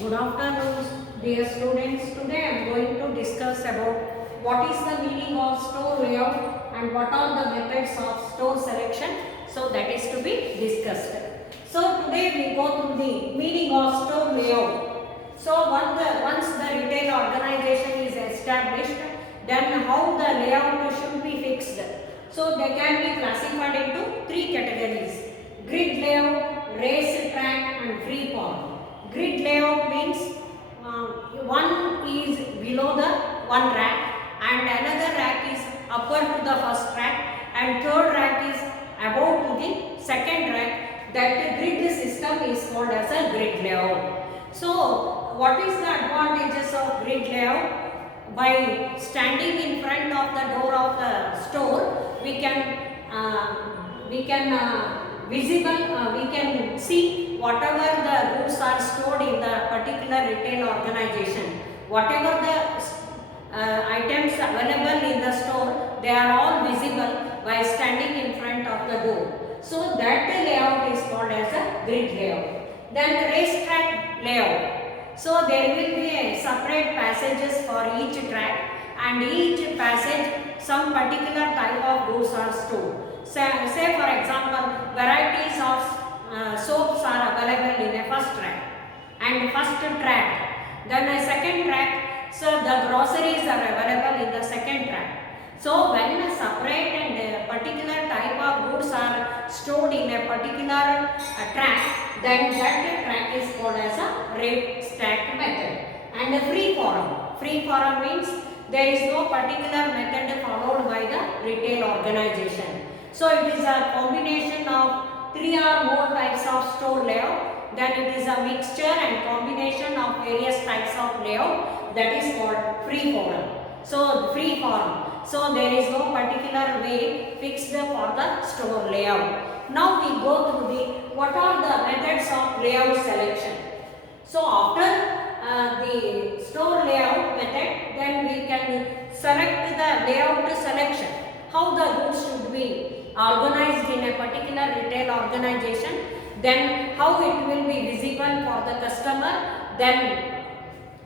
Good afternoon, dear students. Today I am going to discuss about what is the meaning of store layout and what are the methods of store selection. So that is to be discussed. So today we go through the meaning of store layout. So once the retail organization is established, then how the layout should be fixed. So they can be classified into three categories: grid layout, race track and free form. Grid layout means one is below the one rack and another rack is upper to the first rack and third rack is above to the second rack. That grid system is called as a grid layout. So what is the advantages of grid layout? By standing in front of the door of the store, we can see whatever the goods are stored in the particular retail organization. Whatever the items available in the store, they are all visible by standing in front of the door. So that layout is called as a grid layout. Then the racetrack layout. So there will be a separate passages for each track, and each passage some particular type of goods are stored. Say for example, varieties of soaps are available in a first track and first track. Then a second track, so the groceries are available in the second track. So when a separate and a particular type of goods are stored in a particular track, then that track is called as a rate stack method. And a free form. Free form means there is no particular method followed by the retail organization. So it is a combination of three or more types of store layout. Then it is a mixture and combination of various types of layout, that is called free form. So free form. So there is no particular way fixed for the store layout. Now we go through the what are the methods of layout selection. So after the store layout method, then we can select the layout selection. How the goods should be organized in a particular retail organization, then how it will be visible for the customer, then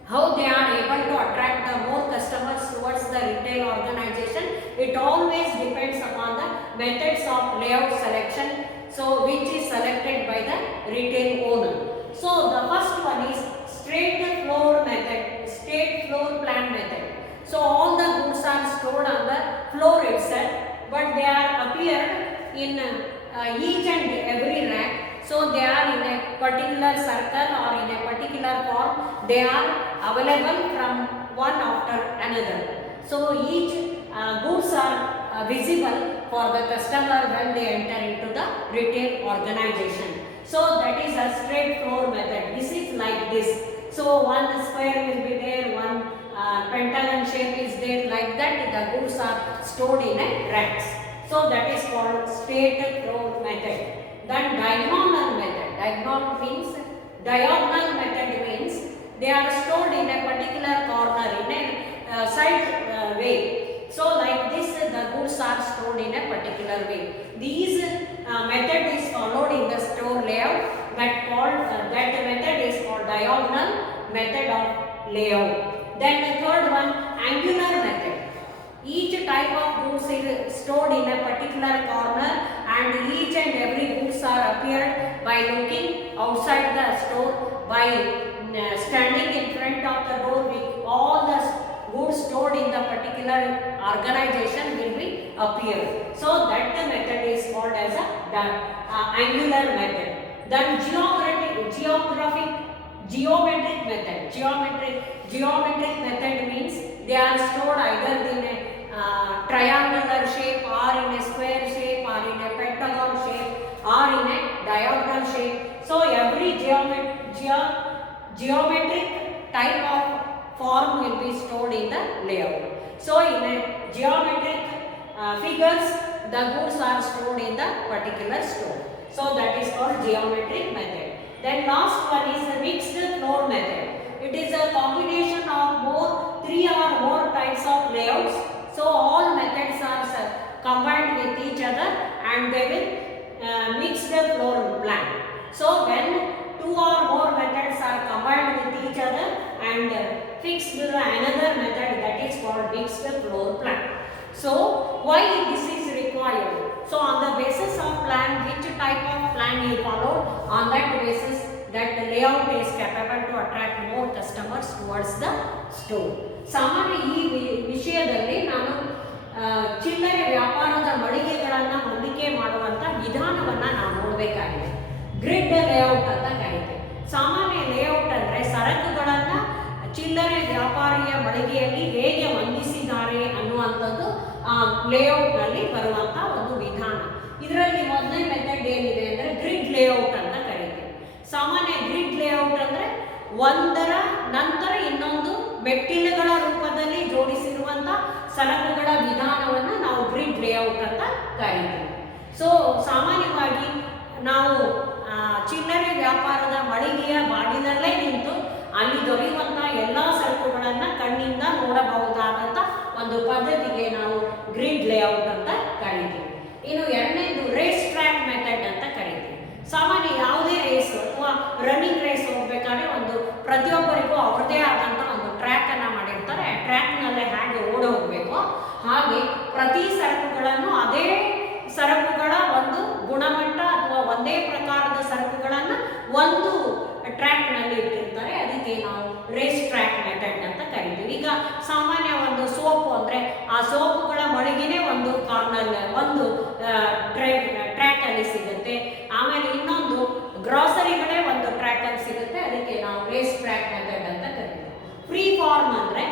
how they are able to attract the more customers towards the retail organization. It always depends upon the methods of layout selection, so which is selected by the retail owner. So the first one is straight floor method, straight floor plan method. So all the goods are stored on the floor itself, but they are appeared in each and every rack. So they are in a particular circle or in a particular form. They are available from one after another. So each goods are visible for the customer when they enter into the retail organization. So that is a straight floor method. This is like this. So one square will be there, one pentagon shape is there, like that the goods are stored in a racks. So that is called straight floor method. Then diagonal method. Diagonal method means they are stored in a particular corner in a side way. So like this the goods are stored in a particular way. These method is followed in the store layout. That method is called diagonal method of layout. Then the third one, angular method. Each type of goods is stored in a particular corner, and each and every goods are appeared by looking outside the store, by standing in front of the door with all the goods stored in the particular organization will be appeared. So that the method is called as a angular method. Then geometric method. Geometric method means they are stored either in a triangular shape or in a square shape or in a pentagon shape or in a diagonal shape. So every geometric type of form will be stored in the layout. So in a geometric figures, the goods are stored in the particular store. So that is called geometric method. Then last one is the mixed floor method. It is a combination of three or more types of layouts. So all methods are combined with each other and they will mix the floor plan. So when two or more methods are combined with each each other and fixed another method that is called mixed floor plan. So why this is required? So on the basis of plan, which type of plan you follow, on that basis that the layout is capable to attract more customers towards the store. ಸಾಮಾನ್ಯ ಈ ವಿಷಯದಲ್ಲಿ ನಾನು ಚಿಲ್ಲರೆ ವ್ಯಾಪಾರದ ಮಳಿಗೆಗಳನ್ನು ಹೊಂದಿಕೆ ಮಾಡುವಂಥ ವಿಧಾನವನ್ನು ನಾವು ನೋಡಬೇಕಾಗಿದೆ. ಗ್ರಿಡ್ ಲೇಔಟ್ ಅಂತ ಕರೀತೀವಿ. ಸಾಮಾನ್ಯ ಲೇಔಟ್ ಅಂದರೆ ಸರಕುಗಳನ್ನು ಚಿಲ್ಲರೆ ವ್ಯಾಪಾರಿಯ ಮಳಿಗೆಯಲ್ಲಿ ಹೇಗೆ ಹೊಂದಿಸಿದ್ದಾರೆ ಅನ್ನುವಂಥದ್ದು ಲೇಔಟ್ನಲ್ಲಿ ಬರುವಂಥ ಒಂದು ವಿಧಾನ. ಇದರಲ್ಲಿ ಮೊದಲನೇ ಮೆಥಡ್ ಏನಿದೆ ಅಂದರೆ ಗ್ರಿಡ್ ಲೇಔಟ್ ಅಂತ ಕರೀತೀವಿ. ಸಾಮಾನ್ಯ ಗ್ರಿಡ್ ಲೇಔಟ್ ಅಂದರೆ ಒಂದರ ನಂತರ ಇನ್ನೊಂದು ಮೆಟ್ಟಿಲುಗಳ ರೂಪದಲ್ಲಿ ಜೋಡಿಸಿರುವಂಥ ಸರಕುಗಳ ವಿಧಾನವನ್ನು ನಾವು ಗ್ರಿಡ್ ಲೇಔಟ್ ಅಂತ ಕರೀತೀವಿ. ಸೊ ಸಾಮಾನ್ಯವಾಗಿ ನಾವು ಚಿಲ್ಲರೆ ವ್ಯಾಪಾರದ ಮಳಿಗೆಯ ಬಾಗಿಲಲ್ಲೇ ನಿಂತು ಅಲ್ಲಿ ದೊರೆಯುವಂಥ ಎಲ್ಲ ಸರಕುಗಳನ್ನು ಕಣ್ಣಿಂದ ನೋಡಬಹುದಾದಂಥ ಒಂದು ಪದ್ಧತಿಗೆ ನಾವು ಗ್ರಿಡ್ ಲೇಔಟ್ ಅಂತ ಕರೀತೀವಿ. ಇನ್ನು ಎರಡನೇದು ರೇಸ್ ಟ್ರ್ಯಾಕ್ ಮೆಥಡ್ ಅಂತ ಕರೀತೀವಿ. ಸಾಮಾನ್ಯ ಯಾವುದೇ ರೇಸ್ ಅಥವಾ ರನ್ನಿಂಗ್ ರೇಸ್ ಹೋಗ್ಬೇಕಾದ್ರೆ ಒಂದು ಪ್ರತಿಯೊಬ್ಬರಿಗೂ ಅವ್ರದ್ದೇ ಆದಂಥ ಒಂದು ಟ್ರ್ಯಾಕನ್ನು ಮಾಡಿರ್ತಾರೆ. ಆ ಟ್ರ್ಯಾಕ್ನಲ್ಲೇ ಹೇಗೆ ಓಡಿ ಹೋಗಬೇಕು ಹಾಗೆ ಪ್ರತಿ ಸರಕುಗಳನ್ನು ಅದೇ ಸರಕುಗಳ ಒಂದು ಗುಣಮಟ್ಟ ಅಥವಾ ಒಂದೇ ಪ್ರಕಾರದ ಸರಕುಗಳನ್ನು ಒಂದು ಟ್ರ್ಯಾಕ್ನಲ್ಲಿ ಇಟ್ಟಿರ್ತಾರೆ. ಅದಕ್ಕೆ ನಾವು ರೇಸ್ ಟ್ರ್ಯಾಕ್ ಮೆಥಡ್ ಅಂತ ಕರಿತೀವಿ. ಈಗ ಸಾಮಾನ್ಯ ಒಂದು ಸೋಪು ಅಂದರೆ ಆ ಸೋಪುಗಳ ಮಳಿಗೆನೇ ಒಂದು ಕಾರ್ನರ್ ಒಂದು ಟ್ರ್ಯಾಕಲ್ಲಿ ಸಿಗುತ್ತೆ. ಆಮೇಲೆ ಇನ್ನೊಂದು ಗ್ರಾಸರಿಗಳೇ ಒಂದು ಟ್ರ್ಯಾಕಲ್ಲಿ ಸಿಗುತ್ತೆ. ಅದಕ್ಕೆ ನಾವು ರೇಸ್ ಟ್ರ್ಯಾಕ್ ಮೆಥಡ್ ಅಂತ ಕರಿತೀವಿ. ಫ್ರೀ ಫಾರ್ಮ್ ಅಂದರೆ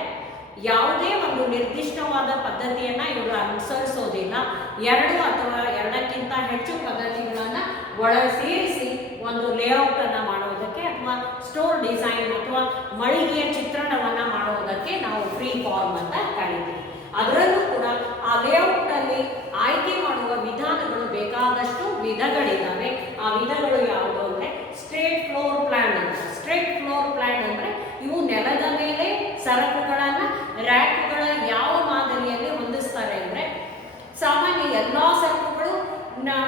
ಯಾವುದೇ ಒಂದು ನಿರ್ದಿಷ್ಟವಾದ ಪದ್ಧತಿಯನ್ನು ಇವರು ಅನುಸರಿಸೋದಿಲ್ಲ. ಎರಡು ಅಥವಾ ಎರಡಕ್ಕಿಂತ ಹೆಚ್ಚು ಪದ್ಧತಿಗಳನ್ನು ಸೇರಿಸಿ ಒಂದು ಲೇಔಟನ್ನು ಮಾಡುವುದಕ್ಕೆ ಅಥವಾ ಸ್ಟೋರ್ ಡಿಸೈನ್ ಅಥವಾ ಮಳಿಗೆಯ ಚಿತ್ರಣವನ್ನು ಮಾಡುವುದಕ್ಕೆ ನಾವು ಫ್ರೀ ಫಾರ್ಮ್ ಅಂತ ಕರೀತೀವಿ. ಅದರಲ್ಲೂ ಕೂಡ ಆ ಲೇಔಟ್ನಲ್ಲಿ ಆಯ್ಕೆ ಮಾಡುವ ವಿಧಾನಗಳು ಬೇಕಾದಷ್ಟು ವಿಧಗಳಿದ್ದಾವೆ. ಆ ವಿಧಗಳು ಯಾವುದು ಅಂದರೆ ಸ್ಟ್ರೇಟ್ ಫ್ಲೋರ್ ಪ್ಲಾನ್ ಅಂತ. ಸ್ಟ್ರೇಟ್ ಫ್ಲೋರ್ ಪ್ಲಾನ್ ಅಂದರೆ ಇವು ನೆಲದ ಮೇಲೆ ಸರಕುಗಳನ್ನು ರ್ಯಾಕ್ಗಳ ಯಾವ ಮಾದರಿಯಲ್ಲಿ ಹೊಂದಿಸ್ತಾರೆ ಅಂದರೆ ಸಾಮಾನ್ಯ ಎಲ್ಲ ಸರಕುಗಳು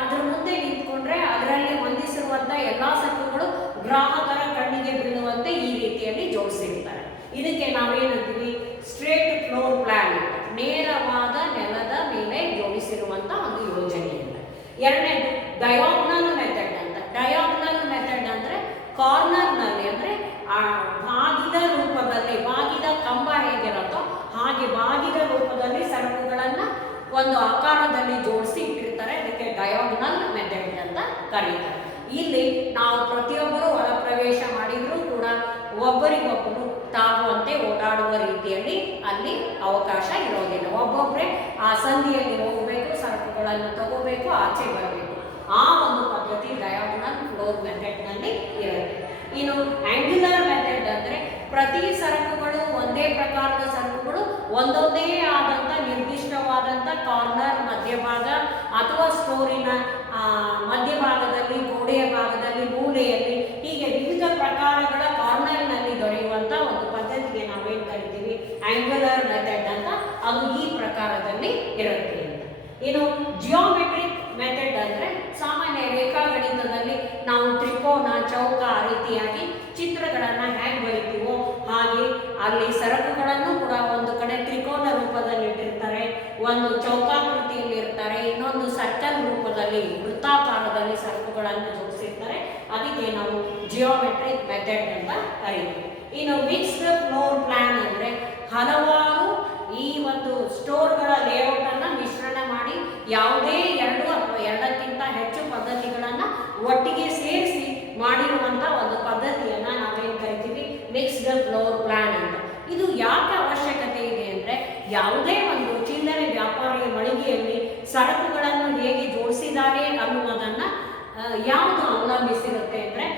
ಅದರ ಮುಂದೆ ನಿಂತ್ಕೊಂಡ್ರೆ ಅದರಲ್ಲಿ ಹೊಂದಿಸಿರುವಂಥ ಎಲ್ಲ ಸರಕುಗಳು ಗ್ರಾಹಕರ ಕಣ್ಣಿಗೆ ಬೀಳುವಂತೆ ಈ ರೀತಿಯಲ್ಲಿ ಜೋಡಿಸಿರ್ತಾರೆ. ಇದಕ್ಕೆ ನಾವೇನಂತೀವಿ ಸ್ಟ್ರೇಟ್ ಫ್ಲೋರ್ ಪ್ಲಾನ್ ಅಂತ. ನೇರವಾದ ನೆಲದ ಮೇಲೆ ಜೋಡಿಸಿರುವಂಥ ಒಂದು ಯೋಜನೆ ಅಂತ. ಎರಡನೇದು ಡಯಾಗ್ನಲ್ ಮೆಥಡ್ ಅಂತ. ಡಯಾಗ್ನಲ್ ಮೆಥಡ್ ಅಂದರೆ ಕಾರ್ನರ್ನಲ್ಲಿ ಅಂದರೆ ಬಾಗಿದ ರೂಪದಲ್ಲಿ, ಬಾಗಿದ ಕಂಬ ಹೇಗಿರುತ್ತೋ ಹಾಗೆ ಬಾಗಿದ ರೂಪದಲ್ಲಿ ಸರಕುಗಳನ್ನು ಒಂದು ಆಕಾರದಲ್ಲಿ ಜೋಡಿಸಿ ಇಟ್ಟಿರ್ತಾರೆ. ಅದಕ್ಕೆ ಡಯಾಗ್ನಲ್ ಮೆಥಡ್ ಅಂತ ಕರೀತಾರೆ. ಇಲ್ಲಿ ನಾವು ಪ್ರತಿಯೊಬ್ಬರು ಒಳ ಪ್ರವೇಶ ಮಾಡಿದರೂ ಕೂಡ ಒಬ್ಬರಿಗೊಬ್ಬರು ತಾಗುವಂತೆ ಓಡಾಡುವ ರೀತಿಯಲ್ಲಿ ಅಲ್ಲಿ ಅವಕಾಶ ಇರೋದಿಲ್ಲ. ಒಬ್ಬೊಬ್ಬರೇ ಆ ಸಂಧಿಯಲ್ಲಿ ಹೋಗಬೇಕು, ಸರಕುಗಳನ್ನು ತಗೋಬೇಕು, ಆಚೆ ಬರಬೇಕು. ಆ ಒಂದು ಪದ್ಧತಿ ಡಯಾಗ್ನಲ್ ಫ್ಲೋರ್ ಮೆಥಡ್ನಲ್ಲಿ ಇರುತ್ತೆ. ಇನ್ನು ಆಂಗ್ಯುಲರ್ ಮೆಥಡ್ ಅಂದರೆ ಪ್ರತಿ ಸರಕುಗಳು ಒಂದೇ ಪ್ರಕಾರದ ಸರಕುಗಳು ಒಂದೊಂದೇ ಆದಂಥ ನಿರ್ದಿಷ್ಟವಾದಂಥ ಕಾರ್ನರ್, ಮಧ್ಯಭಾಗ ಅಥವಾ ಸ್ಟೋರಿನ ಮಧ್ಯಭಾಗದಲ್ಲಿ, ಗೋಡೆಯ ಭಾಗದಲ್ಲಿ, ಮೂಲೆಯಲ್ಲಿ ಹೀಗೆ ವಿವಿಧ ಪ್ರಕಾರಗಳ ಕಾರ್ನರ್ನಲ್ಲಿ ದೊರೆಯುವಂಥ ಒಂದು ಪದ್ಧತಿಗೆ ನಾವೇನು ಕರಿತೀವಿ ಆಂಗ್ಯುಲರ್ ಮೆಥಡ್ ಅಂತ. ಅದು ಈ ಪ್ರಕಾರದಲ್ಲಿ ಇರುತ್ತೆ. ಇನ್ನು ಜಿಯೋಮೆಟ್ರಿಕ್ ಮೆಥಡ್ ಅಂದರೆ ಸಾಮಾನ್ಯ ರೇಖಾಗಣಿತದಲ್ಲಿ ನಾವು ತ್ರಿಕೋನ, ಚೌಕ ಆ ರೀತಿಯಾಗಿ ಚಿತ್ರಗಳನ್ನು ಹೇಗೆ ಬರಿತೀವೋ ಹಾಗೆ ಅಲ್ಲಿ ಸರಕುಗಳನ್ನು ಕೂಡ ಒಂದು ಕಡೆ ತ್ರಿಕೋನ ರೂಪದಲ್ಲಿ ಇಟ್ಟಿರ್ತಾರೆ, ಒಂದು ಚೌಕಾಕೃತಿಯಲ್ಲಿ ಇರ್ತಾರೆ, ಇನ್ನೊಂದು ಸರ್ಕಲ್ ರೂಪದಲ್ಲಿ ವೃತ್ತಾಕಾರದಲ್ಲಿ ಸರಕುಗಳನ್ನು ಜೋಡಿಸಿರ್ತಾರೆ. ಅದಕ್ಕೆ ನಾವು ಜಿಯೋಮೆಟ್ರಿಕ್ ಮೆಥಡ್ ಅಂತ ಕರೀತೀವಿ. ಇನ್ನು ಮಿಕ್ಸ್ಡ್ ಫ್ಲೋರ್ ಪ್ಲಾನ್ ಅಂದರೆ ಹಲವಾರು ಈ ಒಂದು ಸ್ಟೋರ್ಗಳ ಲೇಔಟನ್ನು ಮಿಶ್ರಣ ಮಾಡಿ ಯಾವುದೇ ಎರಡು ಅಥವಾ ಎರಡಕ್ಕಿಂತ ಹೆಚ್ಚು ಪದ್ಧತಿಗಳನ್ನು ಒಟ್ಟಿಗೆ ಸೇರಿಸಿ ಮಾಡಿರುವಂಥ ಒಂದು ಪದ್ಧತಿಯನ್ನು ನಾವೇನು ಕರಿತೀವಿ ಮಿಕ್ಸ್ಡ್ ಫ್ಲೋರ್ ಪ್ಲಾನ್ ಅಂತ. ಇದು ಯಾಕೆ ಅವಶ್ಯಕತೆ ಇದೆ ಅಂದರೆ ಯಾವುದೇ ಒಂದು ಚಿಲ್ಲರೆ ವ್ಯಾಪಾರಿಯ ಮಳಿಗೆಯಲ್ಲಿ ಸರಕುಗಳನ್ನು ಹೇಗೆ ಜೋಡಿಸಿದ್ದಾರೆ ಅನ್ನುವುದನ್ನು ಯಾವುದು ಅವಲಂಬಿಸಿರುತ್ತೆ ಅಂದರೆ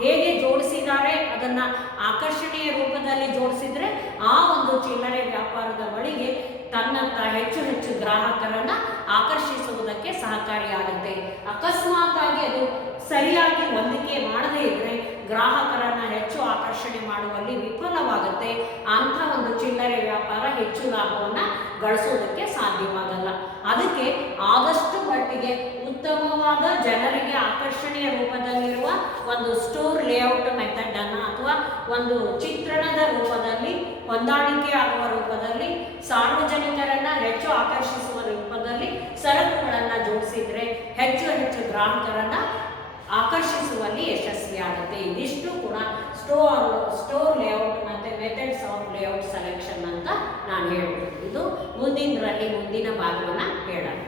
ಹೇಗೆ ಜೋಡಿಸಿದ್ದಾರೆ ಅದನ್ನು ಆಕರ್ಷಣೀಯ ರೂಪದಲ್ಲಿ ಜೋಡಿಸಿದರೆ ಆ ಒಂದು ಚಿಲ್ಲರೆ ವ್ಯಾಪಾರದ ಮಳಿಗೆ ತನ್ನಂತ ಹೆಚ್ಚು ಹೆಚ್ಚು ಗ್ರಾಹಕರನ್ನು ಆಕರ್ಷಿಸುವುದಕ್ಕೆ ಸಹಕಾರಿಯಾಗುತ್ತೆ. ಅಕಸ್ಮಾತಾಗಿ ಅದು ಸರಿಯಾಗಿ ಹೊಂದಿಕೆ ಮಾಡದೇ ಇದ್ದರೆ ಗ್ರಾಹಕರನ್ನು ಹೆಚ್ಚು ಆಕರ್ಷಣೆ ಮಾಡುವಲ್ಲಿ ವಿಫಲವಾಗುತ್ತೆ. ಅಂಥ ಒಂದು ಚಿಲ್ಲರೆ ವ್ಯಾಪಾರ ಹೆಚ್ಚು ಲಾಭವನ್ನು ಗಳಿಸೋದಕ್ಕೆ ಸಾಧ್ಯವಾಗಲ್ಲ. ಅದಕ್ಕೆ ಆದಷ್ಟು ಮಟ್ಟಿಗೆ ಉತ್ತಮವಾದ ಜನರಿಗೆ ಆಕರ್ಷಣೆಯ ರೂಪದಲ್ಲಿರುವ ಒಂದು ಸ್ಟೋರ್ ಲೇಔಟ್ ಮೆಥಡನ್ನು ಅಥವಾ ಒಂದು ಚಿತ್ರಣದ ರೂಪದಲ್ಲಿ, ಹೊಂದಾಣಿಕೆ ಆಗುವ ರೂಪದಲ್ಲಿ, ಸಾರ್ವಜನಿಕರನ್ನು ಹೆಚ್ಚು ಆಕರ್ಷಿಸುವ ರೂಪದಲ್ಲಿ ಸರಕುಗಳನ್ನು ಜೋಡಿಸಿದರೆ ಹೆಚ್ಚು ಹೆಚ್ಚು ಗ್ರಾಹಕರನ್ನು ಆಕರ್ಷಿಸುವಲ್ಲಿ ಯಶಸ್ವಿಯಾಗುತ್ತೆ. ಇದಿಷ್ಟು ಕೂಡ ಸ್ಟೋರ್ ಲೇಔಟ್ ಮತ್ತು ಮೆಥಡ್ಸ್ ಆಫ್ ಲೇಔಟ್ ಸೆಲೆಕ್ಷನ್ ಅಂತ ನಾನು ಹೇಳ್ತೀನಿ. ಇದು ಮುಂದಿನ ಭಾಗವನ್ನು ಹೇಳೋಣ.